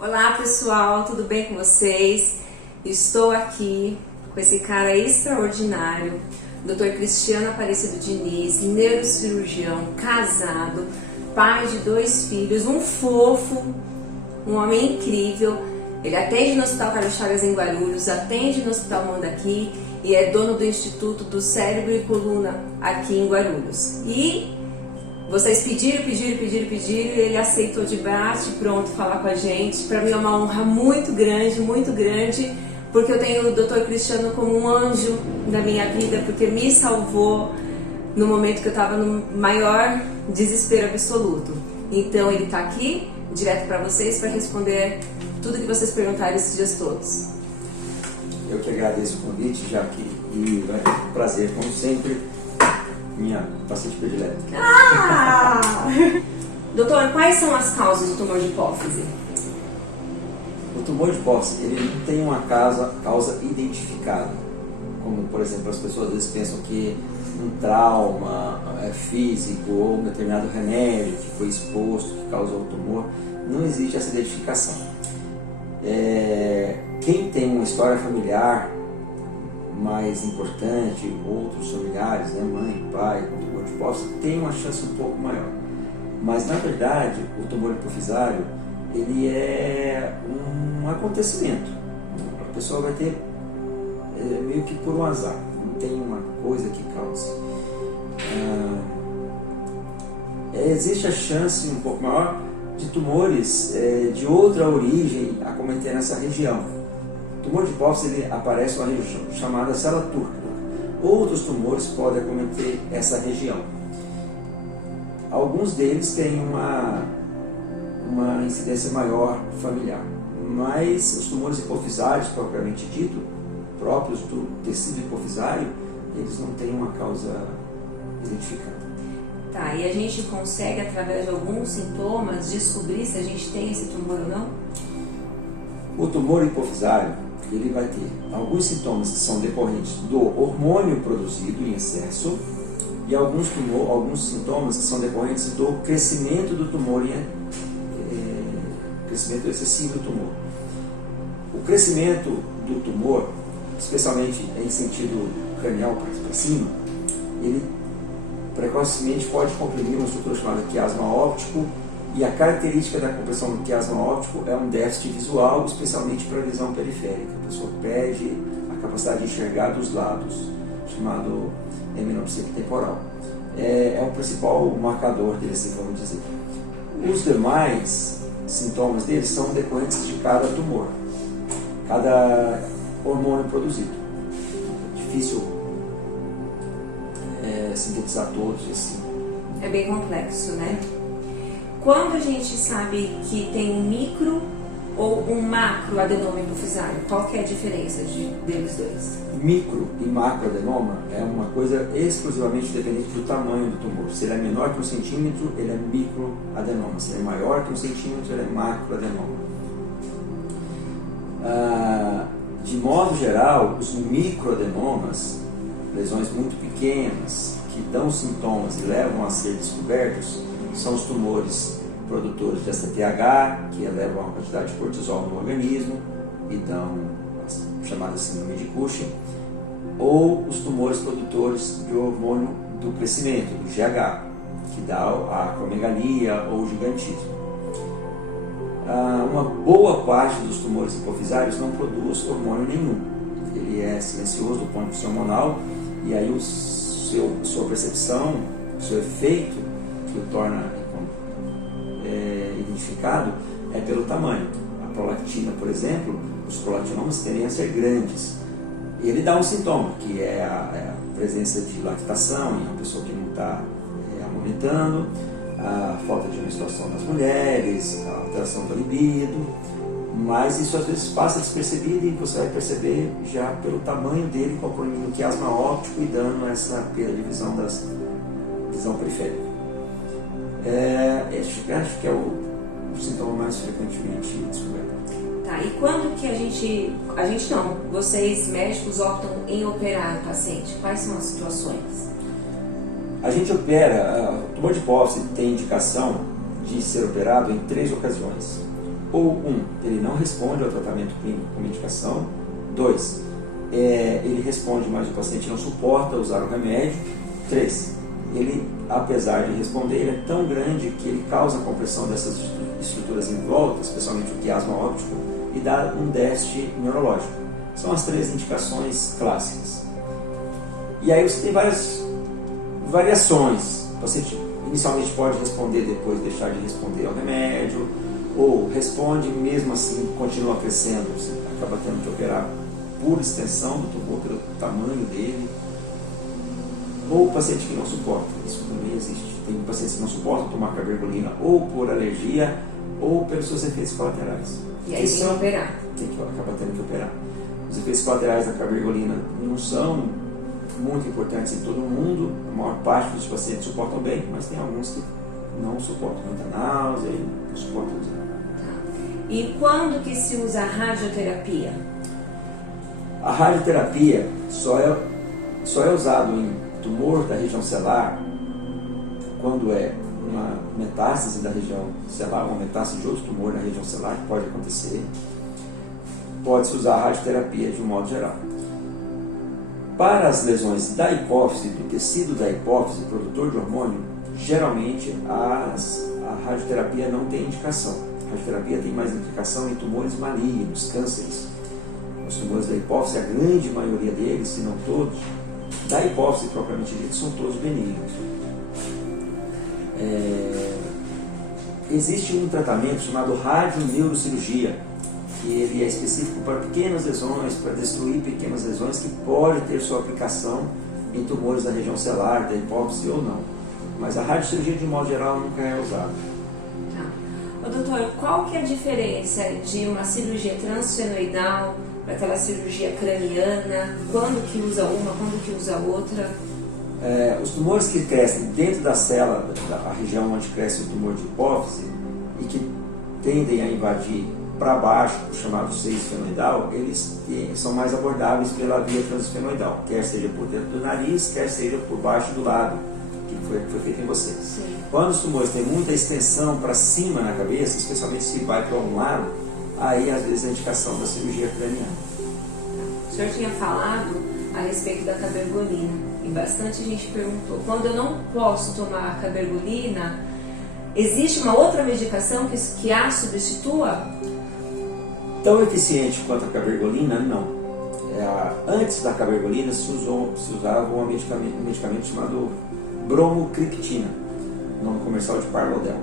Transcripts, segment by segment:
Olá pessoal, tudo bem com vocês? Estou aqui com esse cara extraordinário, Dr. Cristiano Aparecido Diniz, neurocirurgião, casado, pai de 2 filhos, um fofo, um homem incrível. Ele atende no Hospital Carlos Chagas em Guarulhos, atende no Hospital Mandaqui e é dono do Instituto do Cérebro e Coluna aqui em Guarulhos. E vocês pediram e ele aceitou de bate pronto falar com a gente. Para mim é uma honra muito grande, porque eu tenho o Dr. Cristiano como um anjo da minha vida, porque me salvou no momento que eu estava no maior desespero absoluto. Então ele está aqui, direto para vocês, para responder tudo que vocês perguntaram esses dias todos. Eu que agradeço o convite, já que é um prazer, como sempre, minha paciente predileta. Doutor, quais são as causas do tumor de hipófise? O tumor de hipófise, ele não tem uma causa identificada, como, por exemplo, as pessoas às vezes pensam que um trauma físico ou um determinado remédio que foi exposto, que causou o tumor. Não existe essa identificação. Quem tem uma história familiar mais importante, outros familiares, né, mãe, pai, com tumor de hipófise, tem uma chance um pouco maior. Mas, na verdade, o tumor hipofisário, ele é um acontecimento. A pessoa vai ter meio que por um azar, não tem uma coisa que cause. Existe a chance um pouco maior de tumores de outra origem acometer nessa região. O tumor de hipófise ele aparece em uma região chamada célula turca. Outros tumores podem acometer essa região. Alguns deles têm uma incidência maior familiar, mas os tumores hipofisários, propriamente dito, próprios do tecido hipofisário, eles não têm uma causa identificada. Tá, e a gente consegue, através de alguns sintomas, descobrir se a gente tem esse tumor ou não? O tumor hipofisário, ele vai ter alguns sintomas que são decorrentes do hormônio produzido em excesso e alguns sintomas que são decorrentes do crescimento do tumor, crescimento excessivo do tumor. O crescimento do tumor, especialmente em sentido cranial para cima, ele precocemente pode comprimir uma estrutura chamada quiasma óptico, e a característica da compressão do quiasma óptico é um déficit visual, especialmente para a visão periférica. A pessoa perde a capacidade de enxergar dos lados, chamado hemenopsia temporal. É o principal marcador dele, assim, vamos dizer. Os demais sintomas deles são decorrentes de cada tumor, cada hormônio produzido. Difícil sintetizar todos assim. É bem complexo, né? Quando a gente sabe que tem um micro ou um macro adenoma hipofisário, qual que é a diferença deles dois? Micro e macro adenoma é uma coisa exclusivamente dependente do tamanho do tumor. Se ele é menor que 1 centímetro, ele é micro adenoma. Se ele é maior que 1 centímetro, ele é macro adenoma. De modo geral, os microadenomas, lesões muito pequenas, que dão sintomas e levam a ser descobertos, são os tumores produtores de STPH, que elevam a quantidade de cortisol no organismo e dão a chamada síndrome de Cushing, ou os tumores produtores de hormônio do crescimento, do GH, que dá a acromegalia ou o gigantismo. Uma boa parte dos tumores hipofisários não produz hormônio nenhum. Ele é silencioso do ponto de vista hormonal, e aí sua percepção, o seu efeito, que o torna identificado, é pelo tamanho. A prolactina, por exemplo, os prolactinomas tendem a ser grandes. Ele dá um sintoma, que é a presença de lactação em uma pessoa que não está amamentando, a falta de menstruação nas mulheres, a alteração da libido, mas isso às vezes passa despercebido e você vai perceber já pelo tamanho dele, comprimindo o quiasma óptico e dando essa perda de visão visão periférica. Acho que é o sintoma mais frequentemente descoberto. Tá, e quando que a gente não, vocês médicos optam em operar o paciente? Quais são as situações? A gente opera, o tumor de hipófise tem indicação de ser operado em 3 ocasiões. ou ele não responde ao tratamento clínico com medicação. 2, ele responde, mas o paciente não suporta usar o remédio. 3, ele, apesar de responder, ele é tão grande que ele causa compressão dessas estruturas em volta, especialmente o quiasma óptico, e dá um déficit neurológico. São as 3 indicações clássicas. E aí você tem várias variações. O paciente inicialmente pode responder, depois deixar de responder ao remédio, ou responde e mesmo assim continua crescendo, você acaba tendo que operar por extensão do tumor, pelo tamanho dele. Ou o paciente que não suporta, isso também existe. Tem pacientes que não suportam tomar cabergolina ou por alergia ou pelos seus efeitos colaterais. E aí tem que operar. Acaba tendo que operar. Os efeitos colaterais da cabergolina não são muito importantes em todo mundo, a maior parte dos pacientes suportam bem, mas tem alguns que não suportam muita náusea e não suportam usar. E quando que se usa a radioterapia? A radioterapia só é usado em tumor da região celular quando é uma metástase da região celular, uma metástase de outro tumor na região celular, que pode acontecer. Pode-se usar a radioterapia de um modo geral. Para as lesões da hipófise, do tecido da hipófise, produtor de hormônio, geralmente a radioterapia não tem indicação. A radioterapia tem mais indicação em tumores malignos, cânceres. Os tumores da hipófise, a grande maioria deles, se não todos, da hipófise propriamente dita, são todos benignos. Existe um tratamento chamado radioneurocirurgia, que ele é específico para pequenas lesões, para destruir pequenas lesões, que pode ter sua aplicação em tumores da região celular, da hipófise ou não. Mas a radiocirurgia, de modo geral, nunca é usada. Tá. Ô, doutor, qual que é a diferença de uma cirurgia transfenoidal para aquela cirurgia craniana? Quando que usa uma, quando que usa outra? Os tumores que crescem dentro da célula, da região onde cresce o tumor de hipófise, e que tendem a invadir para baixo, chamado seio esfenoidal, eles são mais abordáveis pela via transfenoidal, quer seja por dentro do nariz, quer seja por baixo do lado, que foi feito em você. Sim. Quando os tumores têm muita extensão para cima na cabeça, especialmente se vai para um lado, aí às vezes é a indicação da cirurgia craniana. O senhor tinha falado a respeito da cabergolina, e bastante gente perguntou, quando eu não posso tomar a cabergolina, existe uma outra medicação que a substitua? Tão eficiente quanto a cabergolina, não. Antes da cabergolina se usava um medicamento chamado bromocriptina, nome comercial de Parlodel.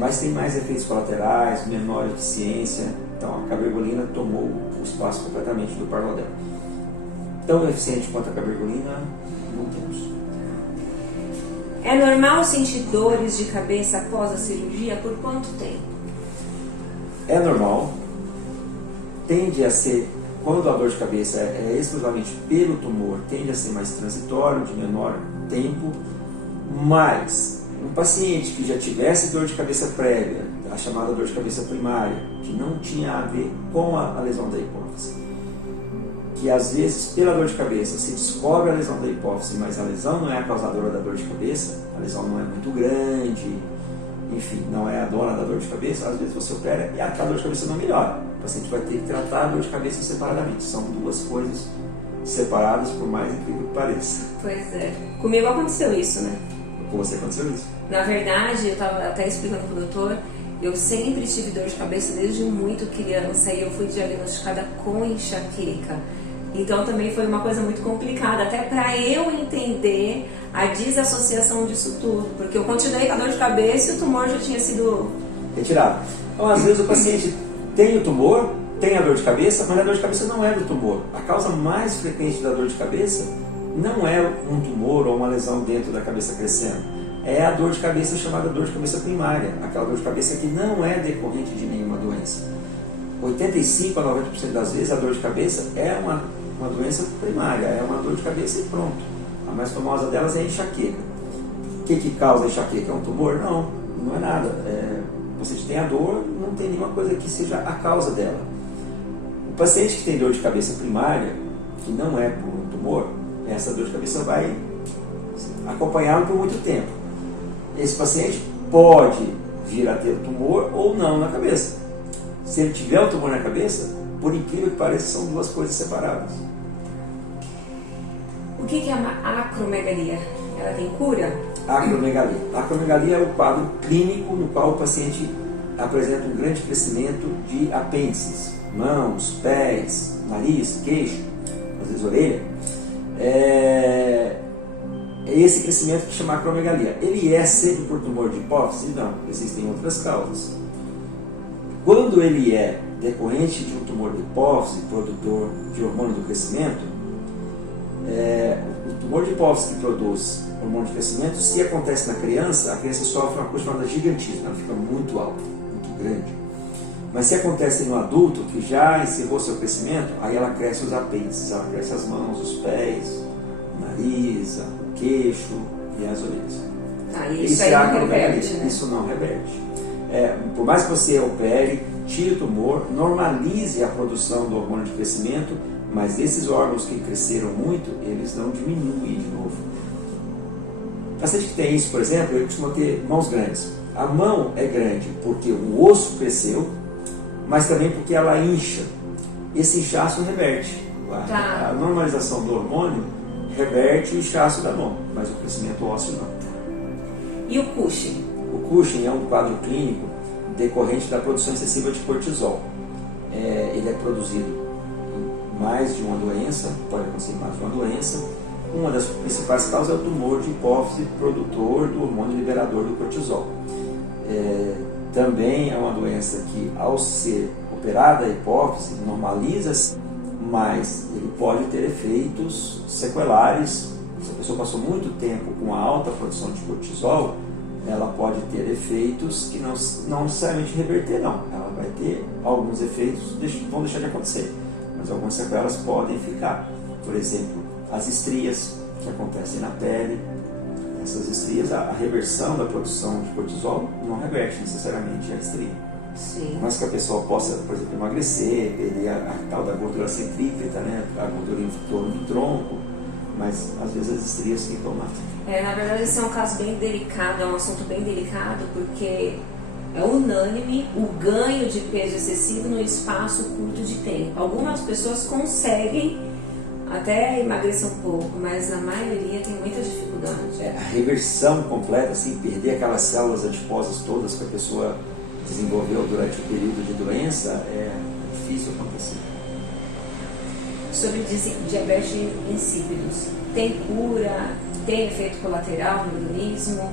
Mas tem mais efeitos colaterais, menor eficiência, então a cabergolina tomou o espaço completamente do Parlodel. Tão eficiente quanto a cabergolina, não temos. É normal sentir dores de cabeça após a cirurgia? Por quanto tempo? É normal. Tende a ser, quando a dor de cabeça é exclusivamente pelo tumor, tende a ser mais transitório, de menor tempo, mas um paciente que já tivesse dor de cabeça prévia, a chamada dor de cabeça primária, que não tinha a ver com a lesão da hipófise, que às vezes pela dor de cabeça se descobre a lesão da hipófise, mas a lesão não é a causadora da dor de cabeça, a lesão não é muito grande, enfim, não é a dona da dor de cabeça, às vezes você opera e aquela dor de cabeça não melhora. O paciente vai ter que tratar a dor de cabeça separadamente. São duas coisas separadas, por mais incrível que pareça. Pois é. Comigo aconteceu isso, né? Com você aconteceu isso? Na verdade, eu estava até explicando para o doutor, eu sempre tive dor de cabeça desde muito criança e eu fui diagnosticada com enxaqueca. Então também foi uma coisa muito complicada, até para eu entender a desassociação disso tudo, porque eu continuei com a dor de cabeça e o tumor já tinha sido retirado. Então, às vezes o paciente tem o tumor, tem a dor de cabeça, mas a dor de cabeça não é do tumor. A causa mais frequente da dor de cabeça não é um tumor ou uma lesão dentro da cabeça crescendo. É a dor de cabeça chamada dor de cabeça primária, aquela dor de cabeça que não é decorrente de nenhuma doença. 85 a 90% das vezes a dor de cabeça é uma doença primária, é uma dor de cabeça e pronto. A mais famosa delas é a enxaqueca. O que causa a enxaqueca? É um tumor? Não, não é nada. O paciente tem a dor, não tem nenhuma coisa que seja a causa dela. O paciente que tem dor de cabeça primária, que não é por um tumor, essa dor de cabeça vai acompanhá-lo por muito tempo. Esse paciente pode vir a ter tumor ou não na cabeça. Se ele tiver o tumor na cabeça, por incrível que pareça, são duas coisas separadas. O que é a acromegalia? Ela tem cura? Acromegalia. A acromegalia é o quadro clínico no qual o paciente apresenta um grande crescimento de apêndices, mãos, pés, nariz, queixo, às vezes orelha. É esse crescimento que chama acromegalia. Ele é sempre por tumor de hipófise? Não, existem outras causas. Quando ele é decorrente de um tumor de hipófise, produtor de hormônio do crescimento, o tumor de hipófise que produz hormônio de crescimento, se acontece na criança, a criança sofre uma coisa chamada gigantismo, ela fica muito alta, muito grande. Mas se acontece no adulto, que já encerrou seu crescimento, aí ela cresce os apêndices, ela cresce as mãos, os pés, o nariz, o queixo e as orelhas. E isso aí não reverte, né? Isso não reverte. Por mais que você opere, tire o tumor, normalize a produção do hormônio de crescimento, mas esses órgãos que cresceram muito, eles não diminuem de novo. O paciente que tem isso, por exemplo, ele costuma ter mãos grandes. A mão é grande porque o osso cresceu, mas também porque ela incha. Esse inchaço reverte. A normalização do hormônio reverte o inchaço da mão, mas o crescimento ósseo não. E o Cushing? O Cushing é um quadro clínico decorrente da produção excessiva de cortisol. Ele é produzido em mais de uma doença, pode acontecer em mais de uma doença. Uma das principais causas é o tumor de hipófise produtor do hormônio liberador do cortisol. Também é uma doença que, ao ser operada a hipófise, normaliza-se, mas ele pode ter efeitos sequelares. Se a pessoa passou muito tempo com a alta produção de cortisol, ela pode ter efeitos que não necessariamente reverter, não. Ela vai ter alguns efeitos que vão deixar de acontecer, mas algumas sequelas podem ficar. Por exemplo, as estrias que acontecem na pele. Essas estrias, a reversão da produção de cortisol não reverte necessariamente a estria. Sim. Mas que a pessoa possa, por exemplo, emagrecer, perder a tal da gordura centrípeta, né? A gordura em torno do tronco, mas às vezes as estrias ficam lá. Na verdade, esse é um caso bem delicado, é um assunto bem delicado, porque é unânime o ganho de peso excessivo num espaço curto de tempo. Algumas pessoas conseguem até emagrecer um pouco, mas a maioria tem muita dificuldade. A reversão completa, assim, perder aquelas células adiposas todas que a pessoa desenvolveu durante o período de doença, é difícil acontecer. Sobre diabetes insípidos, tem cura, tem efeito colateral no organismo?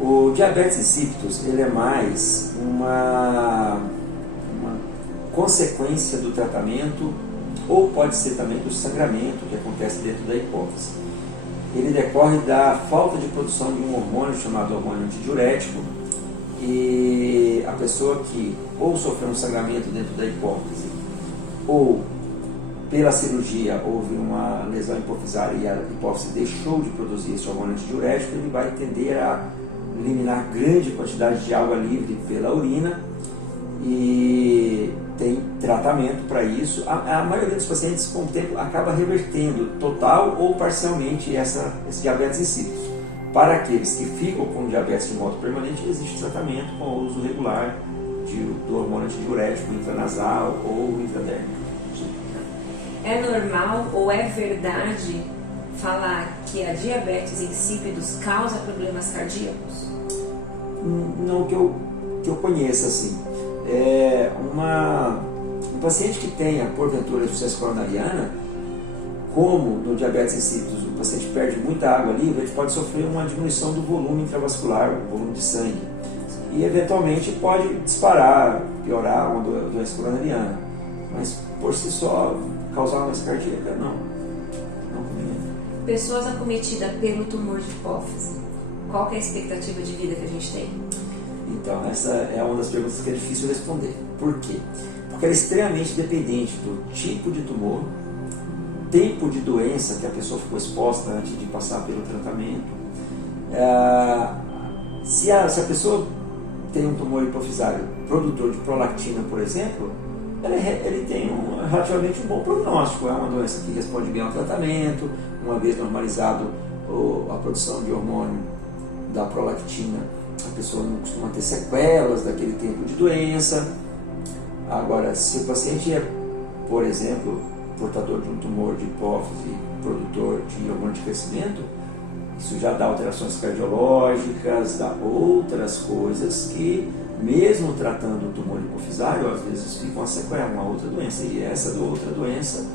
O diabetes insípidos, ele é mais uma consequência do tratamento, ou pode ser também do sangramento que acontece dentro da hipófise. Ele decorre da falta de produção de um hormônio chamado hormônio antidiurético, e a pessoa que ou sofreu um sangramento dentro da hipófise, ou pela cirurgia houve uma lesão hipofisária e a hipófise deixou de produzir esse hormônio antidiurético, ele vai tender a eliminar grande quantidade de água livre pela urina, e tem tratamento para isso. A maioria dos pacientes, com o tempo, acaba revertendo total ou parcialmente esse diabetes insípidos. Para aqueles que ficam com diabetes de modo permanente, existe tratamento com o uso regular do hormônio antidiurético intranasal ou intradérmico. É normal ou é verdade falar que a diabetes insípidos causa problemas cardíacos? Não que eu conheça, assim. Um paciente que tenha, porventura, insuficiência coronariana, como no diabetes insípidos o paciente perde muita água livre, ele pode sofrer uma diminuição do volume intravascular, o volume de sangue, e eventualmente pode disparar, piorar uma doença coronariana, mas por si só causar uma doença cardíaca, não comigo. Pessoas acometidas pelo tumor de hipófise, qual que é a expectativa de vida que a gente tem? Então, essa é uma das perguntas que é difícil responder. Por quê? Porque ela é extremamente dependente do tipo de tumor, tempo de doença que a pessoa ficou exposta antes de passar pelo tratamento. Se a pessoa tem um tumor hipofisário produtor de prolactina, por exemplo, ele tem relativamente um bom prognóstico. É uma doença que responde bem ao tratamento, uma vez normalizado a produção de hormônio da prolactina, a pessoa não costuma ter sequelas daquele tempo de doença. Agora, se o paciente é, por exemplo, portador de um tumor de hipófise, produtor de hormônio de crescimento, isso já dá alterações cardiológicas, dá outras coisas que, mesmo tratando o tumor hipofisário, às vezes ficam a sequela, uma outra doença. E essa outra doença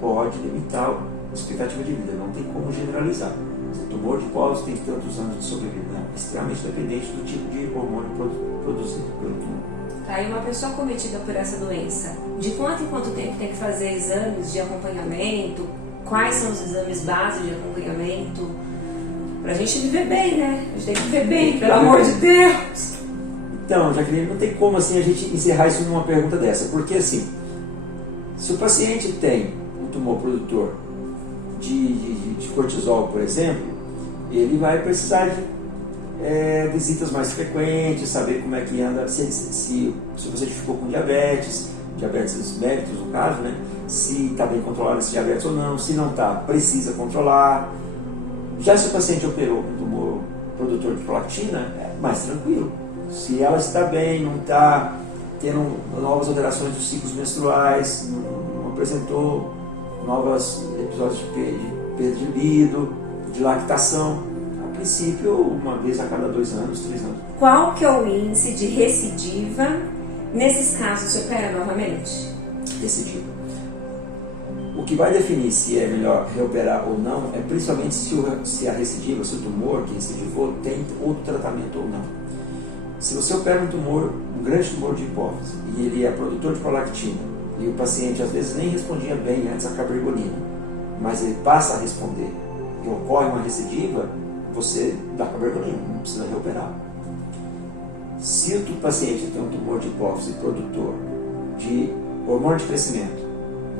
pode limitar a expectativa de vida, não tem como generalizar. O tumor de hipófise tem tantos anos de sobrevida, né? Extremamente dependente do tipo de hormônio produzido pelo tumor. Aí uma pessoa cometida por essa doença, de quanto em quanto tempo tem que fazer exames de acompanhamento? Quais são os exames base de acompanhamento? Pra gente viver bem, né? A gente tem que viver bem, pelo amor de Deus! Então, Jaqueline, não tem como assim a gente encerrar isso numa pergunta dessa, porque assim, se o paciente tem um tumor produtor de cortisol, por exemplo, ele vai precisar de visitas mais frequentes, saber como é que anda, se o paciente ficou com diabetes mellitus no caso, né? Se está bem controlado esse diabetes ou não, se não está, precisa controlar. Já se o paciente operou um tumor produtor de prolactina, é mais tranquilo. Se ela está bem, não está tendo novas alterações dos ciclos menstruais, não apresentou novos episódios de perda de libido, de lactação, a princípio, uma vez a cada 2 anos, 3 anos. Qual que é o índice de recidiva? Nesses casos, se opera novamente? Recidiva. O que vai definir se é melhor reoperar ou não é principalmente se a recidiva, se o tumor que recidivou tem outro tratamento ou não. Se você opera um grande tumor de hipófise, e ele é produtor de prolactina, e o paciente às vezes nem respondia bem antes à cabergolina, mas ele passa a responder e ocorre uma recidiva, você dá cabergolina, não precisa reoperar. Se o paciente tem um tumor de hipófise produtor de hormônio de crescimento,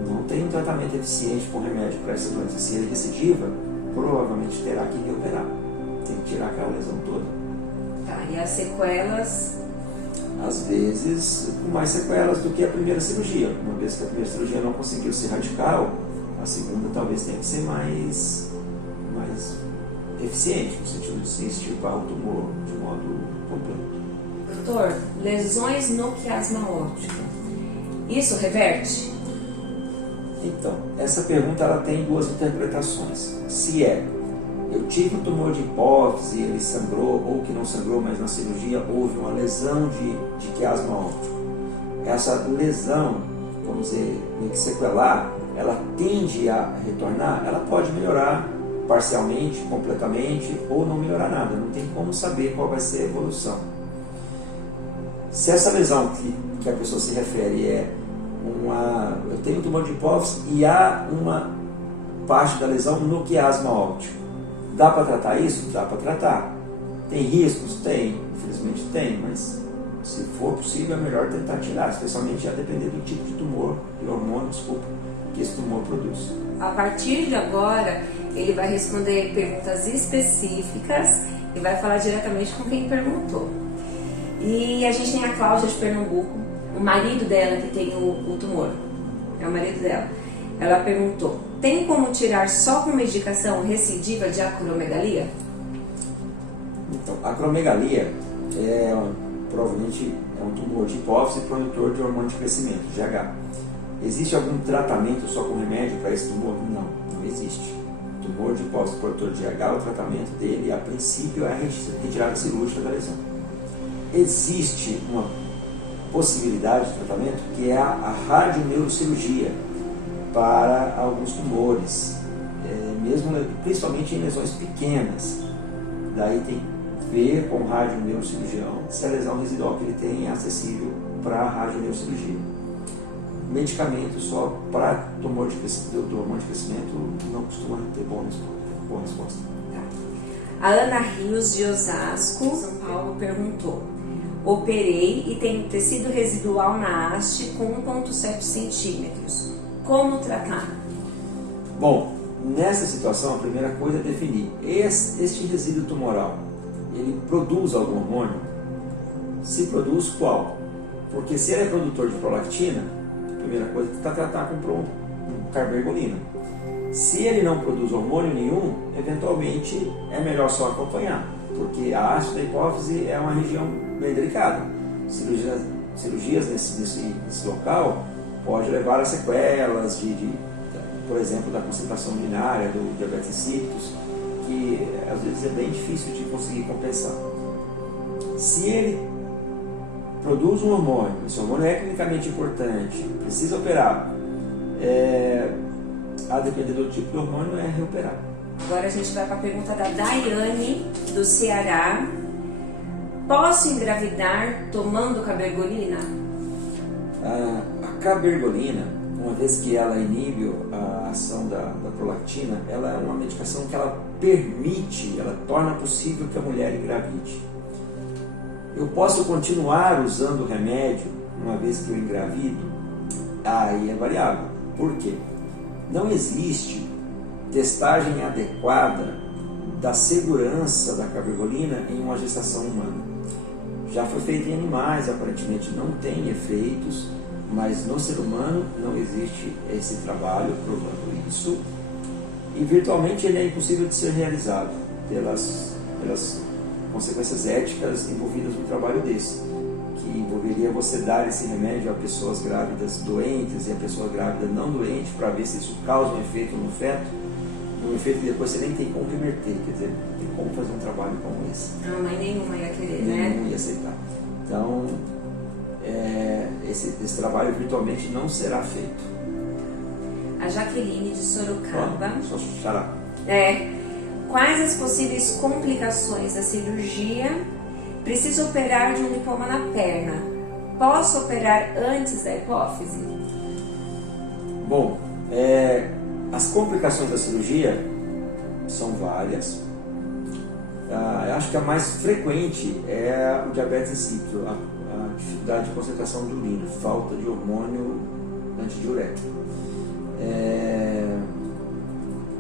não tem um tratamento eficiente com remédio para essa doença, se ele recidiva, provavelmente terá que reoperar. Tem que tirar aquela lesão toda. Tá, e as sequelas? Às vezes, com mais sequelas do que a primeira cirurgia. Uma vez que a primeira cirurgia não conseguiu ser radical, a segunda talvez tenha que ser mais eficiente, no sentido de se extirpar o tumor de modo completo. Doutor, lesões no quiasma óptico, isso reverte? Então, essa pergunta ela tem 2 interpretações. Se eu tive um tumor de hipófise, ele sangrou, ou que não sangrou, mas na cirurgia houve uma lesão de quiasma óptico. Essa lesão, vamos dizer, meio que sequelar, ela tende a retornar, ela pode melhorar parcialmente, completamente, ou não melhorar nada. Não tem como saber qual vai ser a evolução. Se essa lesão que a pessoa se refere eu tenho um tumor de hipófise e há uma parte da lesão no quiasma óptico. Dá para tratar isso? Dá para tratar. Tem riscos? Tem. Infelizmente tem, mas se for possível é melhor tentar tirar, especialmente a depender do tipo de tumor, de hormônio, que esse tumor produz. A partir de agora, ele vai responder perguntas específicas e vai falar diretamente com quem perguntou. E a gente tem a Cláudia de Pernambuco, o marido dela que tem o tumor, é o marido dela. Ela perguntou, tem como tirar só com medicação recidiva de acromegalia? Então, a acromegalia provavelmente é um tumor de hipófise produtor de hormônio de crescimento, GH. Existe algum tratamento só com remédio para esse tumor? Não existe. O tumor de hipófise produtor de GH, o tratamento dele, a princípio, é a retirada cirúrgica da lesão. Existe uma possibilidade de tratamento que é a radioneurocirurgia para alguns tumores, principalmente em lesões pequenas. Daí tem que ver com o radioneurocirurgião se a lesão residual que ele tem é acessível para a radioneurocirurgia. Medicamento só para tumor do hormônio de crescimento não costuma ter boa resposta. A Ana Rios de Osasco, São Paulo, perguntou: operei e tenho tecido residual na haste com 1,7 centímetros. Como tratar? Bom, nessa situação a primeira coisa é definir este resíduo tumoral. Ele produz algum hormônio? Se produz, qual? Porque se ele é produtor de prolactina, a primeira coisa é tratar com cabergolina. Se ele não produz hormônio nenhum, eventualmente é melhor só acompanhar, porque a haste da hipófise é uma região bem delicada. cirurgias nesse local pode levar a sequelas por exemplo, da concentração urinária, do diabetes insípidos, que às vezes é bem difícil de conseguir compensar. Se ele produz um hormônio, esse hormônio é clinicamente importante, precisa operar, a depender do tipo de hormônio, é reoperar. Agora a gente vai para a pergunta da Daiane, do Ceará. Posso engravidar tomando cabergolina? A cabergolina, uma vez que ela inibe a ação da prolactina, ela é uma medicação que ela permite, ela torna possível que a mulher engravide. Eu posso continuar usando o remédio uma vez que eu engravido? Aí é variável. Por quê? Não existe testagem adequada da segurança da cabergolina em uma gestação humana. Já foi feito em animais, aparentemente não tem efeitos, mas no ser humano não existe esse trabalho provando isso, e virtualmente ele é impossível de ser realizado pelas consequências éticas envolvidas no trabalho desse, que envolveria você dar esse remédio a pessoas grávidas doentes e a pessoa grávida não doente para ver se isso causa um efeito no feto, um efeito que depois você nem tem como reverter, quer dizer, não tem como fazer um trabalho como esse. Não, mas nenhuma ia querer, nenhuma ia aceitar. Então, esse trabalho virtualmente não será feito. A Jaqueline, de Sorocaba. Só xará. Quais as possíveis complicações da cirurgia? Preciso operar de um lipoma na perna. Posso operar antes da hipófise? Bom, as complicações da cirurgia são várias. Eu acho que a mais frequente é o diabetes insípido, a dificuldade de concentração de urina, falta de hormônio antidiurético.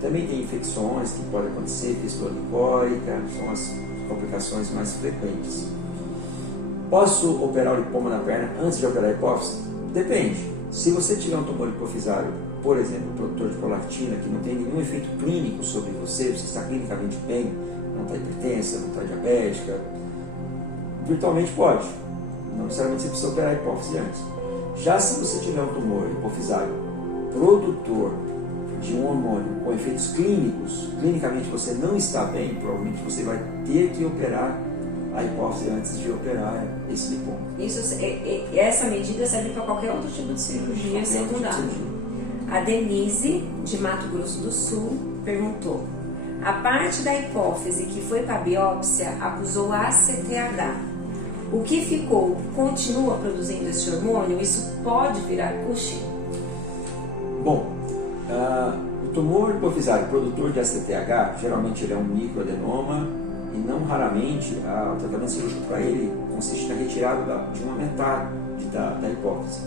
Também tem infecções que podem acontecer, fístula licórica, são as complicações mais frequentes. Posso operar o lipoma na perna antes de operar a hipófise? Depende. Se você tiver um tumor hipofisário, por exemplo, produtor de prolactina, que não tem nenhum efeito clínico sobre você está clinicamente bem, não está hipertensa, não está diabética, virtualmente pode. Não necessariamente você precisa operar a hipófise antes. Já se você tiver um tumor hipofisário produtor de um hormônio com efeitos clínicos, clinicamente você não está bem, provavelmente você vai ter que operar a hipófise antes de operar esse lipoma. Essa medida serve para qualquer outro tipo de cirurgia secundária. A Denise, de Mato Grosso do Sul, perguntou: a parte da hipófise que foi para a biópsia acusou ACTH. O que ficou continua produzindo esse hormônio? Isso pode virar Cushing? Bom, o tumor hipofisário produtor de ACTH, geralmente ele é um microadenoma e não raramente o tratamento cirúrgico para ele consiste na retirada de uma metade da hipófise.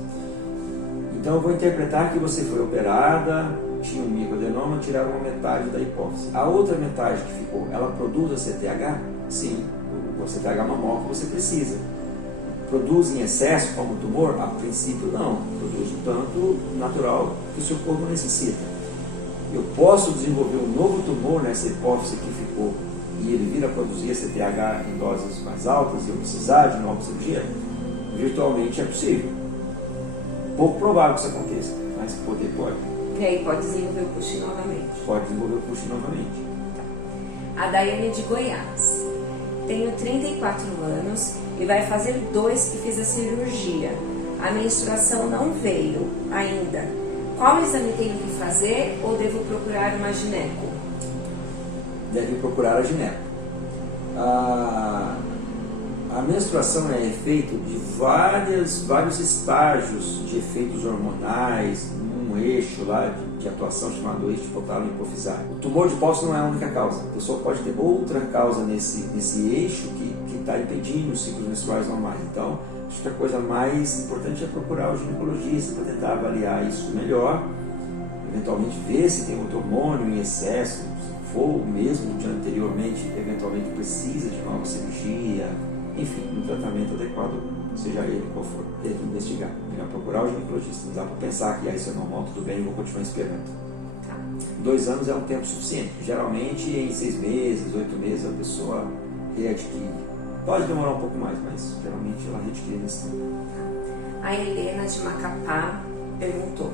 Então eu vou interpretar que você foi operada, tinha um microadenoma, tiraram uma metade da hipófise. A outra metade que ficou, ela produz ACTH? Sim, o ACTH mammal que você precisa. Produz em excesso como tumor? A princípio não, produz o tanto natural que o seu corpo necessita. Eu posso desenvolver um novo tumor nessa hipófise que ficou e ele vir a produzir ACTH em doses mais altas e eu precisar de nova cirurgia? Virtualmente é possível. Pouco provável que isso aconteça, mas poder pode. E aí pode desenvolver o Cushing novamente. Pode desenvolver o Cushing novamente. A Daiane, de Goiás. Tenho 34 anos e vai fazer 2 que fiz a cirurgia. A menstruação não veio ainda. Qual exame tenho que fazer ou devo procurar uma gineco? Deve procurar a gineco. A menstruação é efeito de vários estágios de efeitos hormonais, num eixo lá de atuação chamado eixo hipotálamo hipofisário. O tumor de hipófise não é a única causa. A pessoa pode ter outra causa nesse eixo que está impedindo os ciclos menstruais normais. Então, acho que a coisa mais importante é procurar o ginecologista para tentar avaliar isso melhor, eventualmente ver se tem outro hormônio em excesso, se for o mesmo de anteriormente, eventualmente precisa de nova cirurgia, enfim, um tratamento adequado, seja ele qual for, tem que investigar. Melhor procurar o ginecologista. Não dá para pensar que isso é normal, tudo bem, vou continuar esperando. 2 anos é um tempo suficiente. Geralmente em 6 meses, 8 meses a pessoa readquire. Pode demorar um pouco mais, mas geralmente ela readquire nesse tempo. A Helena de Macapá perguntou: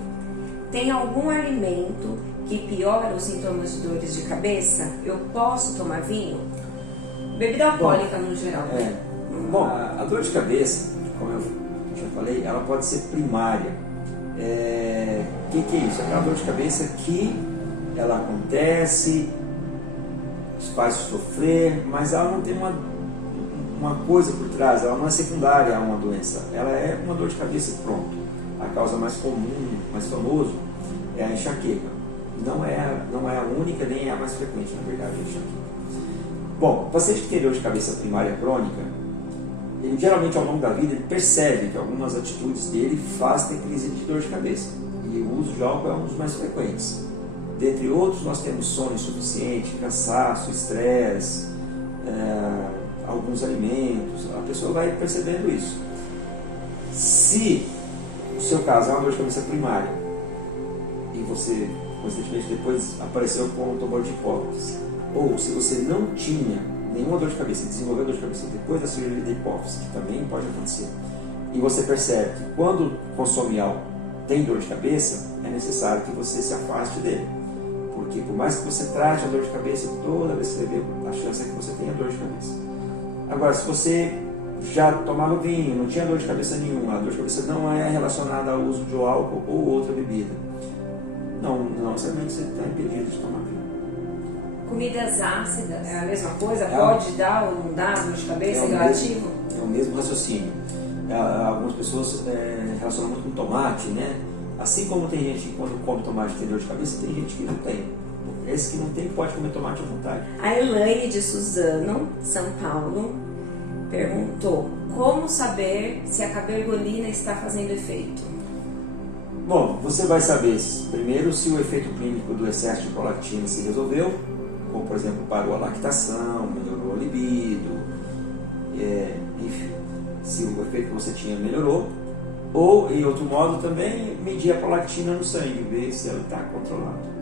tem algum alimento que piora os sintomas de dores de cabeça? Eu posso tomar vinho? Bebida alcoólica no geral. Bom, a dor de cabeça, como eu já falei, ela pode ser primária. O que é isso? Aquela dor de cabeça que ela acontece, faz sofrer, mas ela não tem uma coisa por trás, ela não é secundária a uma doença, ela é uma dor de cabeça e pronto. A causa mais comum, mais famosa, é a enxaqueca. Não é a única, nem é a mais frequente, na verdade, a enxaqueca. Bom, o paciente que tem dor de cabeça primária crônica, ele geralmente ao longo da vida ele percebe que algumas atitudes dele fazem ter crise de dor de cabeça. E o uso de álcool é um dos mais frequentes. Dentre outros, nós temos sono insuficiente, cansaço, estresse, alguns alimentos. A pessoa vai percebendo isso. Se o seu caso é uma dor de cabeça primária e você, coincidentemente, depois apareceu com um tumor de hipófise, ou se você não tinha nenhuma dor de cabeça e desenvolveu dor de cabeça depois da cirurgia da hipófise, que também pode acontecer, e você percebe que quando consome álcool tem dor de cabeça, é necessário que você se afaste dele. Porque por mais que você trate a dor de cabeça toda vez que você bebe, a chance é que você tenha dor de cabeça. Agora, se você já tomava vinho, não tinha dor de cabeça nenhuma, a dor de cabeça não é relacionada ao uso de álcool ou outra bebida, não necessariamente você está impedido de tomar vinho. Comidas ácidas é a mesma coisa? Pode dar ou não dar dor de cabeça? É relativo? É o mesmo raciocínio. Algumas pessoas relacionam muito com tomate, né? Assim como tem gente que quando come tomate tem dor de cabeça, tem gente que não tem. Esse que não tem pode comer tomate à vontade. A Elaine de Suzano, São Paulo, perguntou: como saber se a cabergolina está fazendo efeito? Bom, você vai saber primeiro se o efeito clínico do excesso de prolactina se resolveu, como por exemplo parou a lactação, melhorou a libido, enfim, se o efeito que você tinha melhorou. Ou, em outro modo, também medir a prolactina no sangue, ver se ela está controlada.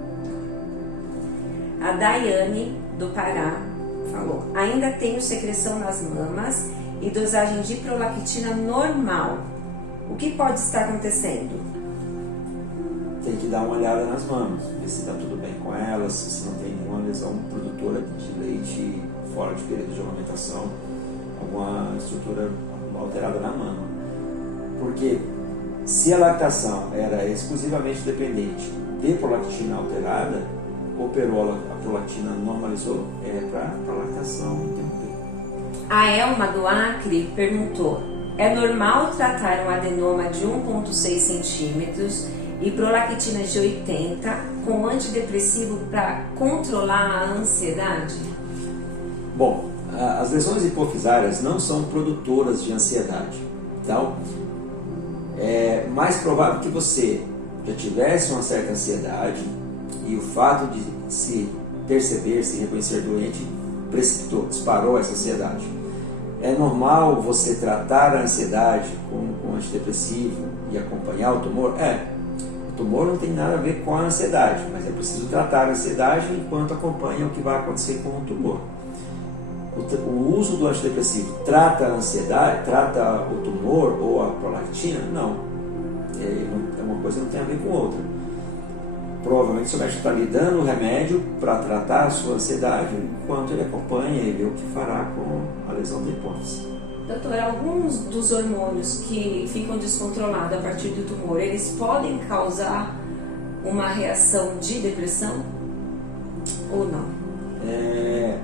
A Daiane, do Pará, falou: ainda tenho secreção nas mamas e dosagem de prolactina normal. O que pode estar acontecendo? Tem que dar uma olhada nas mamas, ver se está tudo bem com elas, se não tem nenhuma lesão produtora de leite fora de período de amamentação, alguma estrutura alterada na mama. Porque se a lactação era exclusivamente dependente de prolactina alterada, operou a prolactina, normalizou, para a lactação interromper. A Elma do Acre perguntou: é normal tratar um adenoma de 1,6 centímetros e prolactina de 80 com antidepressivo para controlar a ansiedade? Bom, as lesões hipofisárias não são produtoras de ansiedade. Então, é mais provável que você já tivesse uma certa ansiedade e o fato de se perceber, se reconhecer doente, disparou essa ansiedade. É normal você tratar a ansiedade com antidepressivo e acompanhar o tumor? O tumor não tem nada a ver com a ansiedade, mas é preciso tratar a ansiedade enquanto acompanha o que vai acontecer com o tumor. O uso do antidepressivo trata a ansiedade, trata o tumor ou a prolactina? Não. Uma coisa não tem a ver com outra. Provavelmente o seu médico está lhe dando o remédio para tratar a sua ansiedade, enquanto ele acompanha e vê o que fará com a lesão da hipófise. Doutor, alguns dos hormônios que ficam descontrolados a partir do tumor, eles podem causar uma reação de depressão ou não?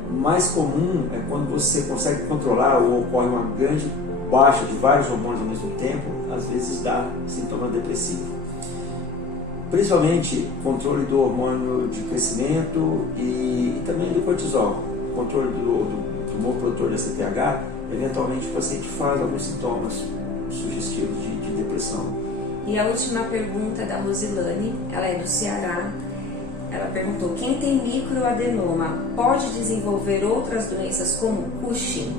Mais comum é quando você consegue controlar ou ocorre uma grande baixa de vários hormônios ao mesmo tempo, às vezes dá sintoma depressivo. Principalmente controle do hormônio de crescimento e também do cortisol. Controle do tumor produtor da CTH, eventualmente o paciente faz alguns sintomas sugestivos de depressão. E a última pergunta é da Rosilane, ela é do Ceará. Ela perguntou: quem tem microadenoma pode desenvolver outras doenças como Cushing?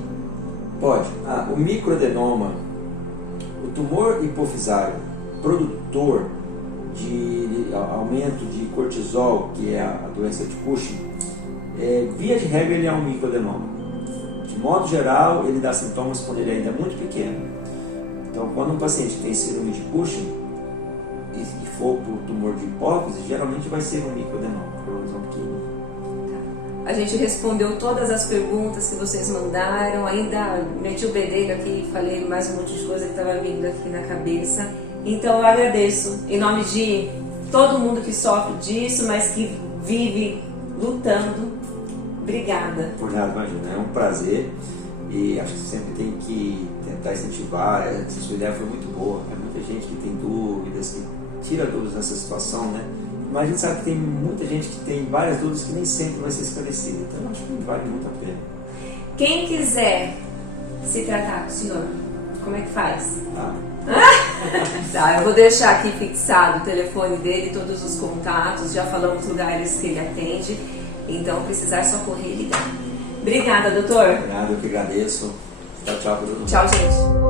Pode. O microadenoma, o tumor hipofisário produtor de aumento de cortisol, que é a doença de Cushing, via de regra ele é um microadenoma. De modo geral, ele dá sintomas quando ele ainda é muito pequeno. Então, quando um paciente tem síndrome de Cushing e for por tumor de hipófise, geralmente vai ser um microadenoma, lesão pequenininha. A gente respondeu todas as perguntas que vocês mandaram, ainda meti o bedelho aqui, falei mais um monte de coisa que estava vindo aqui na cabeça. Então eu agradeço, em nome de todo mundo que sofre disso, mas que vive lutando. Obrigada. Por nada, imagina, é um prazer e acho que sempre tem que tentar incentivar. Essa sua ideia foi muito boa, é muita gente que tem dúvidas, que tira dúvidas nessa situação, né? Mas a gente sabe que tem muita gente que tem várias dúvidas que nem sempre vai ser esclarecida, então eu acho que vale muito a pena. Quem quiser se tratar com o senhor, como é que faz? Tá, eu vou deixar aqui fixado o telefone dele, todos os contatos, já falamos lugares que ele atende, então precisar só correr e ligar. Obrigada, doutor. Obrigado, eu que agradeço. Tchau, tchau para todo mundo. Tchau, gente.